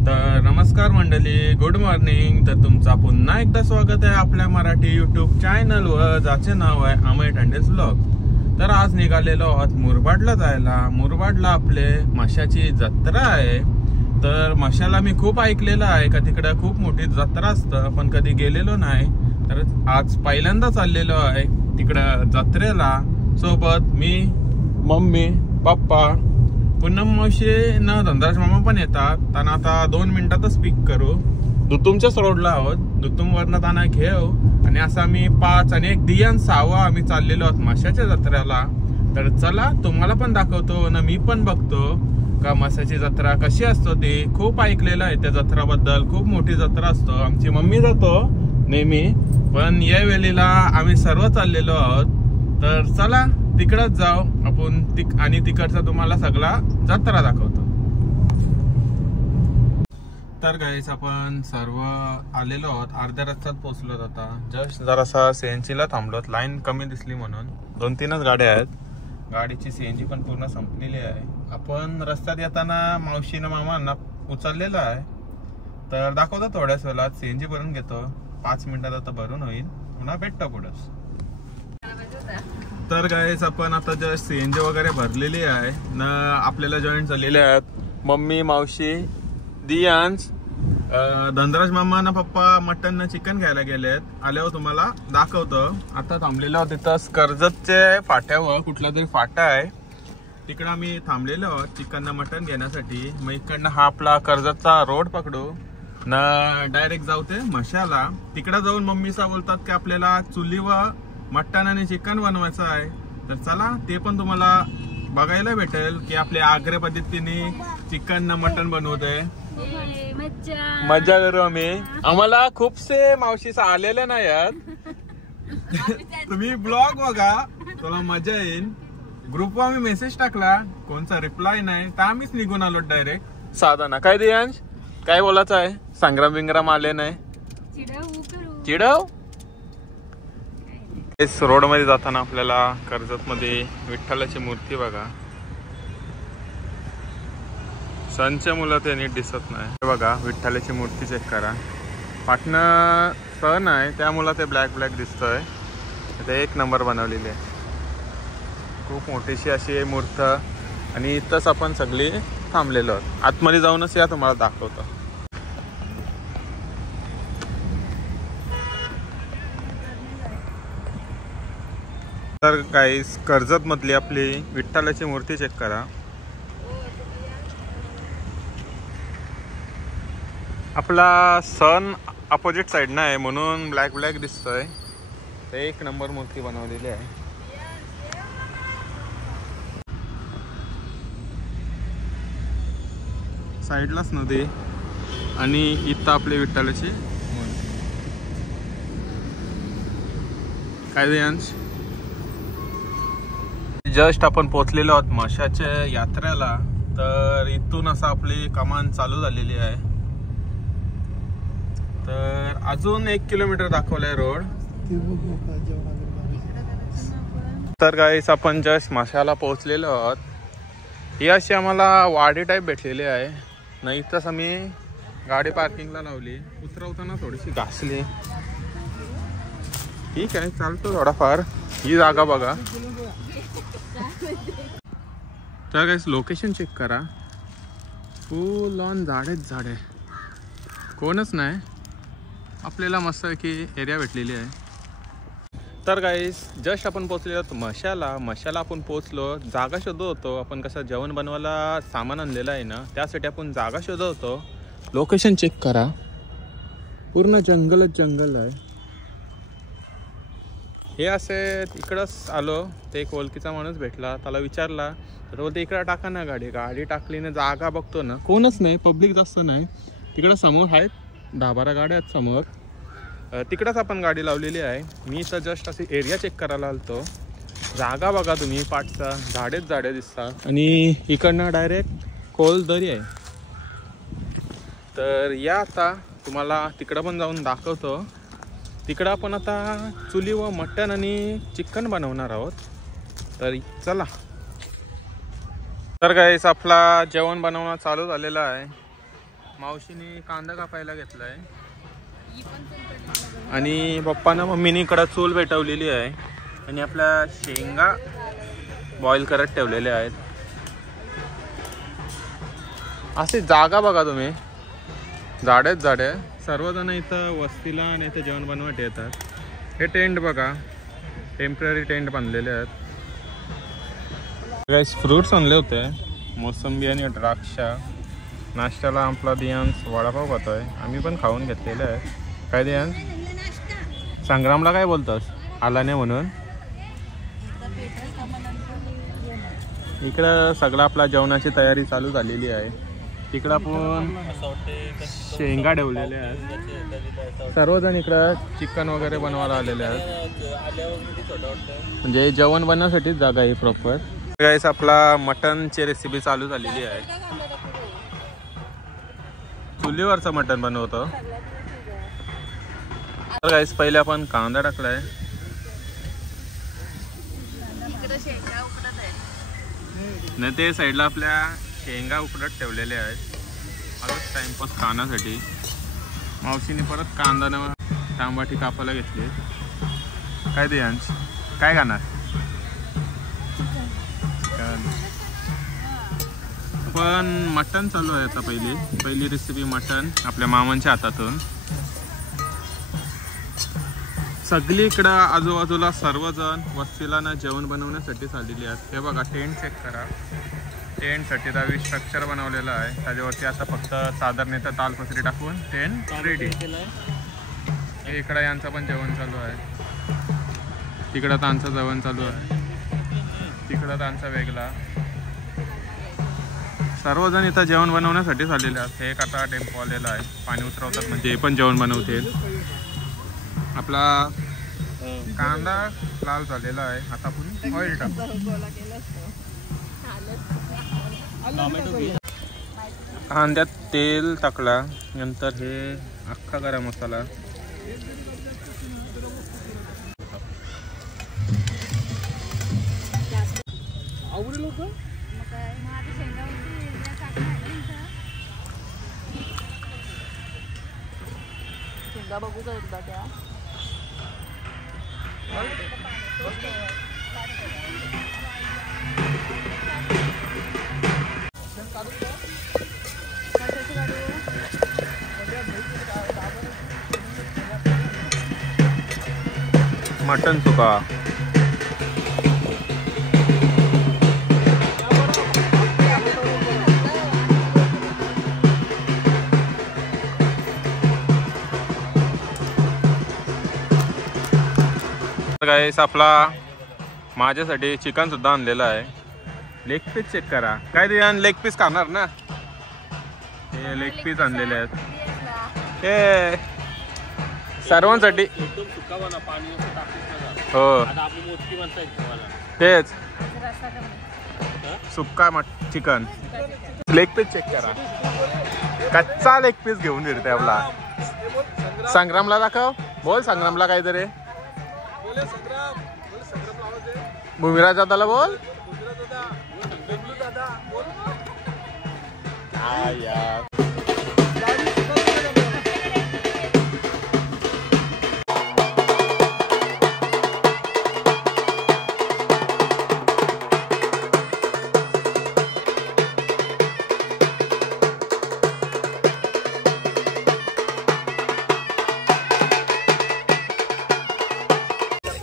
तर नमस्कार मंडळी, गुड मॉर्निंग. तर तुमचा पुन्हा एकदा स्वागत आहे आपल्या मराठी यूट्यूब चॅनलवर, ज्याचे नाव आहे अमय ठांडेस व्लॉग. तर आज निघालेलो आहोत मुरबाडला जायला. मुरबाडला आपले माशाची जत्रा आहे. तर माशाला मी खूप ऐकलेलं आहे का तिकडं खूप मोठी जत्रा असतं, पण कधी गेलेलो नाही. तर आज पहिल्यांदा चाललेलो आहे तिकडं जत्रेला. सोबत मी, मम्मी, पप्पा, पूनम मावशी न धनराज मामा पण येतात. त्यांना आता 2 मिनिटातच स्पीक करू. दुतुमच्याच रोडला आहोत. दुतुम वरनं त्यांना घेऊ आणि असं आम्ही 5 आणि 1 दियान 6 आम्ही चाललेलो आहोत माशाच्या जत्रेला. तर चला तुम्हाला पण दाखवतो ना, मी पण बघतो का माशाची जत्रा कशी असतो. ती खूप ऐकलेलं आहे त्या जत्राबद्दल. खूप मोठी जत्रा असतो. आमची मम्मी जातो नेहमी, पण या वेळेला आम्ही सर्व चाललेलो आहोत. तर चला तिकडच जाऊ आपण आणि तिकडचा तुम्हाला सगळा जत्रा दाखवतो. तर गाईस आपण सर्व आलेलो आहोत. अर्ध्या रस्त्यात पोहोचलो. आता जस्ट जरासा सीएनजीला थांबलोत. लाईन कमी दिसली म्हणून. 2-3च गाड्या आहेत. गाडीची सीएनजी पण पूर्ण संपलेली आहे. आपण रस्त्यात येताना मावशीनं मामांना उचललेलं आहे. तर दाखवतो थोड्याच वेळात. सीएनजी भरून घेतो. 5 मिनिटात आता भरून होईल. पुन्हा भेटतो पुढंच. तर गाईस आपण आता जस्ट सीएनजी वगैरे भरलेली आहे न. आपल्याला जॉईंट झालेले आहेत मम्मी, मावशी, दियांश, धनराज मामा ना पप्पा मटन न चिकन घ्यायला गेलेत. आल्यावर तुम्हाला दाखवतो. आता थांबलेलो आहोत तिथं कर्जतच्या फाट्यावर. कुठला तरी फाटा आहे तिकडं आम्ही थांबलेलो आहोत चिकन न मटन घेण्यासाठी. मग इकडनं हा आपला कर्जतचा रोड पकडू न डायरेक्ट जाऊ ते मशाला. तिकडं जाऊन मम्मीसा बोलतात की आपल्याला चुलीवर मटन आणि चिकन बनवायचं आहे. तर चला ते पण तुम्हाला बघायला भेटेल की आपल्या आग्रे पद्धतीने चिकन न मटन बनवतोय. मजा करू आम्ही. आम्हाला खूपसे मावशी आलेले नाही आहेत. तुम्ही ब्लॉग बघा, तुला मजा येईल. ग्रुपवर आम्ही मेसेज टाकला, कोणचा रिप्लाय नाही, तर आम्हीच निघून आलो डायरेक्ट. साधा ना काय दियांश, काय बोलायचं आहे? संग्राम बिंग्राम आले नाही, चिडव. इस रोड मध्ये जाताना आपल्याला कर्जत मध्ये विठ्ठलाची मूर्ती बघा. सणच्या मुलं ते नीट दिसत नाही. बघा विठ्ठलाची मूर्ती चेक करा. पाटणं सण आहे त्यामुळे ते ब्लॅक ब्लॅक दिसतंय. ते 1 नंबर बनवलेली आहे. खूप मोठीशी अशी आहे मूर्त. आणि इथंच आपण सगळी थांबलेलो आहोत. आतमध्ये जाऊनच या तुम्हाला दाखवतो. तर गाईस कर्जत मधली आपली विठ्ठलाची मूर्ती चेक करा. आपला सण अपोजिट साइडनं आहे म्हणून ब्लॅक ब्लॅक दिसतोय. ते 1 नंबर मूर्ती बनवलेली आहे. साईडलाच नदी आणि इथं आपली विठ्ठलाची मूर्ती. काय दियांश, जस्ट आपण पोहोचलेलो आहोत माशाच्या यात्रेला. तर इथून असं आपली कमान चालू झालेली आहे. तर अजून 1 किलोमीटर दाखवलाय रोड. तर गाईस आपण जस्ट माशाला पोहोचलेलो आहोत. ही अशी आम्हाला वाडी टाईप भेटलेली आहे ना. इथंच आम्ही गाडी पार्किंगला लावली. उतरवताना थोडीशी घासली. ठीक आहे, चालतो थोडाफार. ही जागा बघा. तर गाईस लोकेशन चेक करा. फुल ऑन झाडेच झाडे, कोणच नाही. आपल्याला मस्त की एरिया भेटलेली आहे. तर गाईस जस्ट आपण पोहोचलेलो आहोत मशाला आपण पोहोचलो. जागा शोधत होतो आपण. कसं जेवण बनवायला सामान आणलेलं आहे ना, त्यासाठी आपण जागा शोधत होतो. लोकेशन चेक करा. पूर्ण जंगलच जंगल आहे. हे असे इकडंच आलो. ते एक ओळखीचा माणूस भेटला. त्याला विचारला तर बोलते इकडं टाका ना गाडी टाकली ना. जागा बघतो ना, कोणच नाही, पब्लिक जास्त नाही. तिकडं समोर आहेत 10-12 गाड्या आहेत समोर. तिकडंच आपण गाडी लावलेली आहे. मी इथं जस्ट अशी एरिया चेक करायला आलतो. जागा बघा तुम्ही. पाठचा झाडेच झाडे दिसतात आणि इकडनं डायरेक्ट खोल दरी आहे. तर या आता तुम्हाला तिकडं पण जाऊन दाखवतो. तिकडं आपण आता चुलीवर मटण आणि चिकन बनवणार आहोत. तर चला. तर गाईस आपला जेवण बनवणं चालू झालेलं आहे. मावशीने कांदा कापायला घेतलाय आणि पप्पानं मम्मीने इकडं चूल पेटवलेली आहे आणि आपल्या शेंगा बॉईल करत ठेवलेल्या आहेत. अशी जागा बघा तुम्ही, झाडेच झाडे. सर्वजण इथं वस्तीला आणि इथं जेवण बनवत येतात. हे टेंट बघा, टेम्पररी टेंट बांधलेले आहेत. गाईस फ्रूट्स आणले होते, मोसंबी आणि द्राक्ष. नाश्त्याला आपला दियांश वडापाव खातोय, आम्ही पण खाऊन घेतलेले आहे. काय दियांश, संग्रामला काय बोलतोस, आला नाही म्हणून? इकडं सगळं आपला जेवणाची तयारी चालू झालेली आहे. तिकडं आपण शेंगा ठेवलेले आहेत. सर्वजण इकडं चिकन वगैरे बनवायला आलेले आहेत. म्हणजे जेवण बनवण्यासाठीच जागा आहे प्रॉपर. गाईस आपला मटनची रेसिपी चालू झालेली आहे. चुलीवरचं मटन बनवतो. तर गाईस पहिले आपण कांदा टाकलाय. नाही ते साईडला आपल्या शेंगा उकडत ठेवलेले आहेत आजच टाइमपास खाण्यासाठी. मावशीने परत कांदा न टमाटी कापायला घेतली. काय ते यांच काय खाणार? पण मटन चालू आहे आता. पहिली रेसिपी मटन आपल्या मामांच्या हातातून. सगळी इकडं आजूबाजूला सर्वजण वस्तीला ना जेवण बनवण्यासाठी आलेली आहेत. हे बघा टेंट चेक करा. टेंटसाठी दहावी स्ट्रक्चर बनवलेलं आहे. त्याच्यावरती आता फक्त चादर नाही तर तालपत्री टाकून टेंट रेडी. हे इकडं यांचं पण जेवण चालू आहे. तिकडं त्यांचं जेवण चालू आहे. तिकडं त्यांचा वेगळा. सर्वजण इथं जेवण बनवण्यासाठी आलेले आहेत. एक आता टेम्पो आलेला आहे, पाणी उतरवतात म्हणजे हे पण जेवण बनवतील. आपला कांदा लाल झालेला आहे. आता आपण ऑइल टाकू. कांद्यात तेल टाकला, नंतर हे अख्खा गरम मसाला. बघू का एकदा त्या मटन सुका. गाईस आपला माझ्यासाठी चिकन सुद्धा आणलेलं आहे. लेग पीस चेक करा. काय ते लेग पीस खाणार ना? हे लेग पीस आणलेले आहेत. हे सर्वांसाठी हो तेच सुक्का चिकन. लेग पीस चेक करा. कच्चा लेग पीस घेऊन फिरते आपला. संग्रामला दाखव. बोल संग्रामला काहीतरी. भूमिराज दादाला बोल.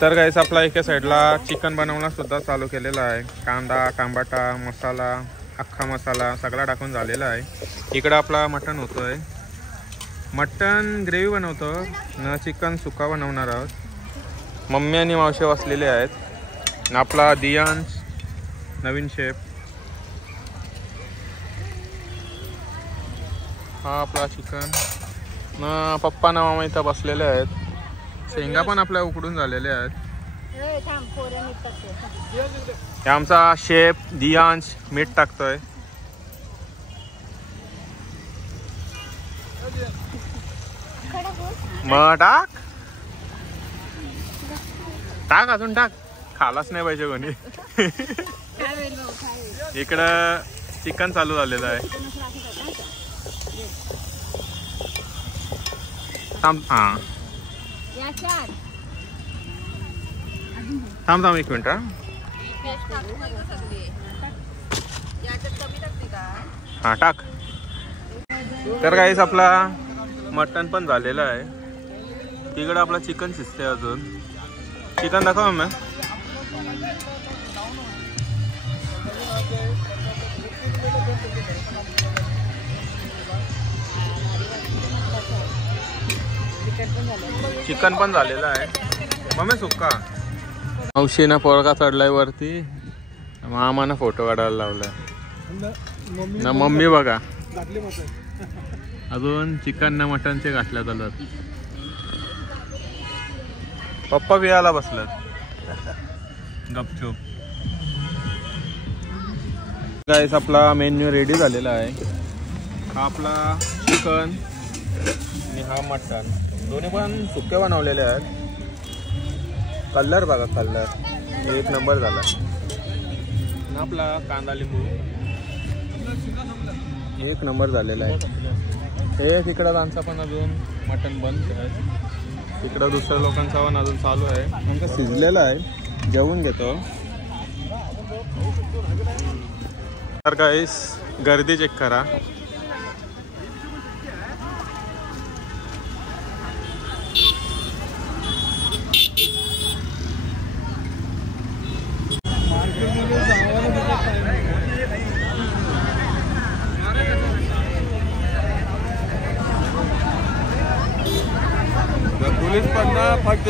तर गाईस आपला एका साईडला चिकन बनवणं सुद्धा चालू केलेला आहे. कांदा, टमाटा, मसाला, अख्खा मसाला सगळा टाकून झालेला आहे. इकडं आपला मटण होतोय. मटण ग्रेव्ही बनवतो ना, चिकन सुका बनवणार आहोत. मम्मी आणि मावशी बसलेले आहेत. आपला दियांश नवीन शेफ. हा आपला चिकन ना. पप्पा ना मामा इथं बसलेले आहेत. शेंगा पण आपल्या उकडून झालेले आहेत. हे आमचा शेफ दियांश मीठ टाकतोय. मग टाक टाक अजून टाक. खालाच नाही पाहिजे कोणी. इकडं चिकन चालू झालेलं आहे. थांब एक मिनिट. हा टाक. तर गाईस आपला मटण पण झालेलं आहे. तिकडं आपला चिकन शिजते अजून. चिकन दाखव मग. चिकन पण झालेलं आहे. मम्मी सुक्का. मावशीनं पोरगा चढलाय वरती. मामानं फोटो काढायला लावलाय ना. मम्मी बघा अजून चिकन ना मटनचे घातल्या चालत. पप्पा बियाला बसलात गपचूप. गाईस आपला मेन्यू रेडी झालेला आहे. हा आपला चिकन आणि हा मटन. दोन्ही पण सुके बनवलेले आहेत. कलर बघा, कलर एक नंबर झाला. आपला कांदा लिंबू एक नंबर झालेला आहे. हे तिकडं त्यांचा पण अजून मटन बंद आहे. तिकडं दुसऱ्या लोकांचा पण अजून चालू आहे. म्हणजे शिजलेलं आहे. जेवून घेतो. तर गाईस गर्दी चेक करा. पुलिस पन्ना फक्त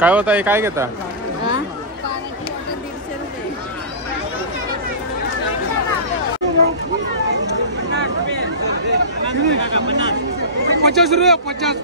काय होत आहे? काय घेता? 50 रुपये 50.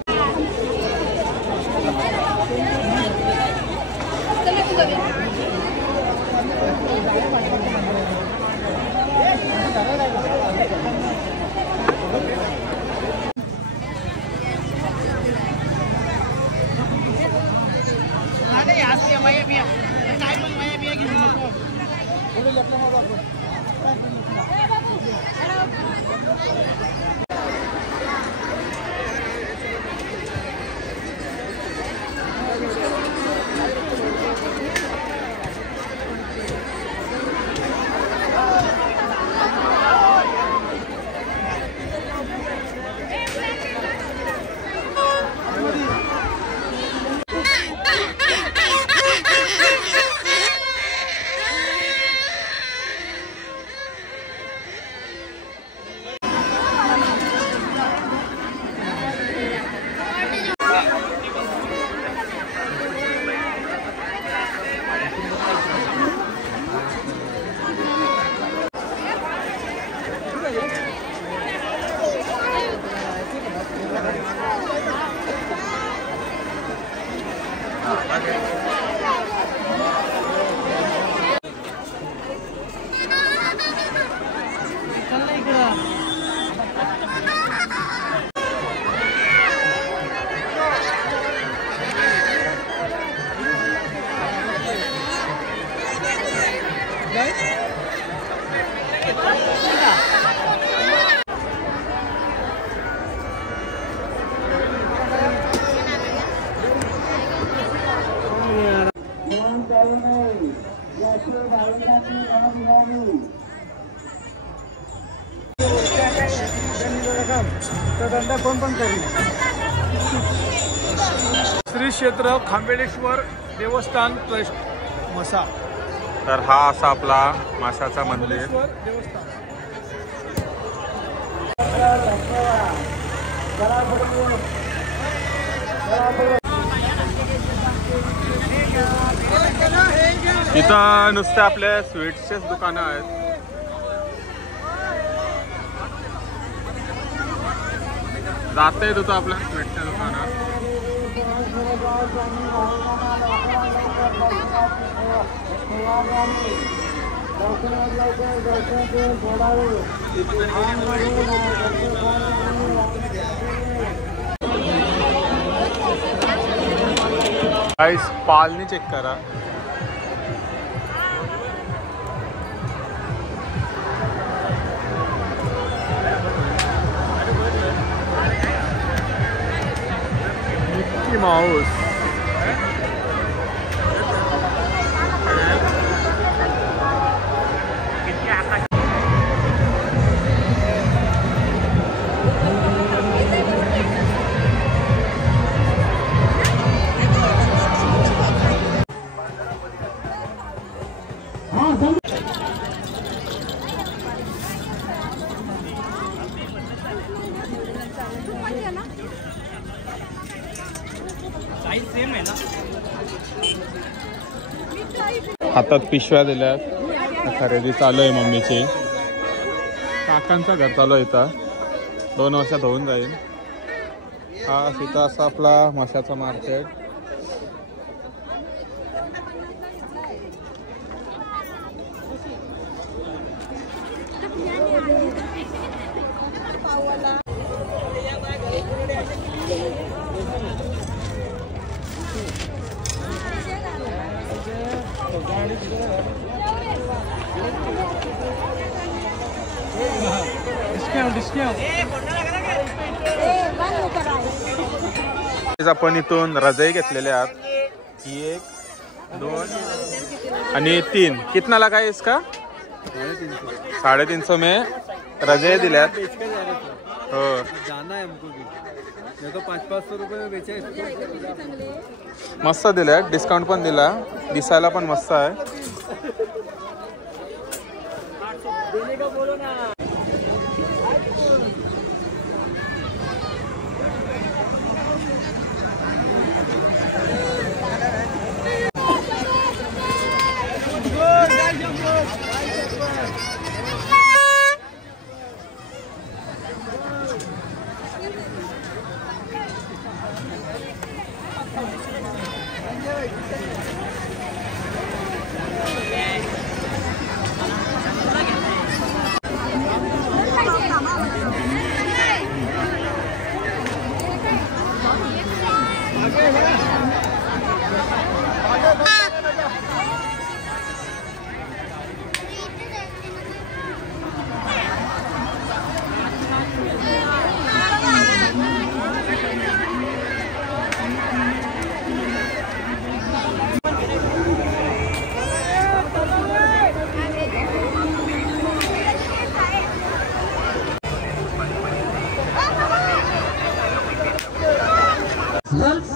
श्री क्षेत्र खांबेळेश्वर देवस्थान ट्रस्ट मसा तर हा असा आपला माशाचा मंदिर. इथं नुसते आपले स्वीट्सचेच दुकानं आहेत. जाता येत होतं आपल्या स्वीटच्या दुकानात. गाइस पालनी चेक करा. Mickey mouse. हातात पिशव्या दिल्यात. खरेदी चालू आहे मम्मीची. काकांचा घर चालू आहे इथं. 2 वर्षात होऊन जाईल. हा इथं असा आपला माशाचा मार्केट. आपण इथून रजाई घेतलेले आहात. 1 2 आणि 3. कितना लगा है इसका? 350 में रजाई दिल्यात. हो जाना है हमको भी. मैं तो 500-500 रुपये में बेचा इसको. मस्त दिल्यात. डिस्काउंट पण दिला. दिसायला पण मस्त आहे.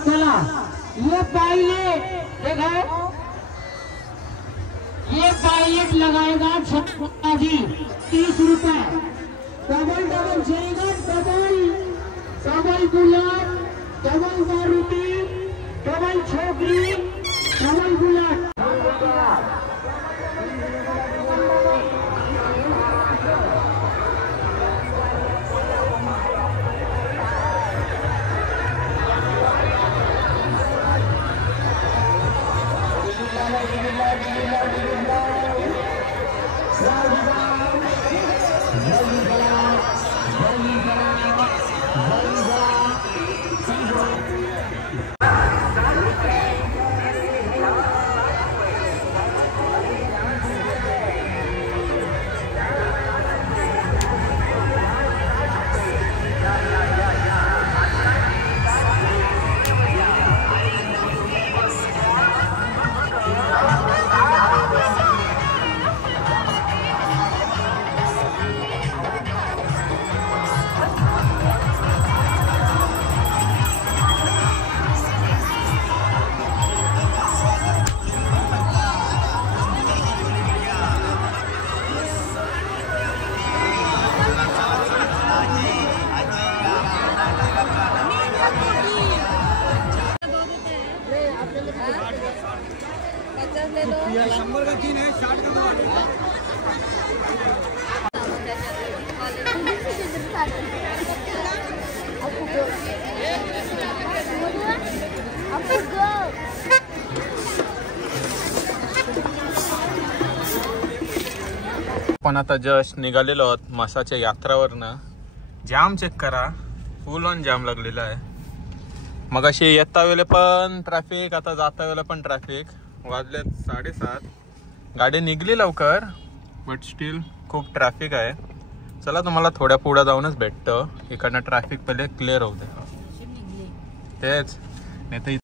चला ये पायलट देखो, ये पायलट लगाएगा 30 रुपए. डबल डबल जाएगा. Double bullet, double Maruti, double छोकरी, डबल बुलेट. 100 का 3 है 60 का 2 पण आता जस्ट निघालेलो आहोत मासाच्या यात्रावरनं. जाम चेक करा, फुल ऑन जाम लागलेला आहे. मग अशी येता वेळेला पण ट्रॅफिक, आता जाता वेळेला पण ट्रॅफिक. वाजलेत 7:30. गाडी निघली लवकर बट स्टील खूप ट्रॅफिक आहे. चला तुम्हाला थोड्या पुढे जाऊनच भेटतं. इकडनं ट्रॅफिक पहिले क्लिअर होऊ दे. तेच नाही तर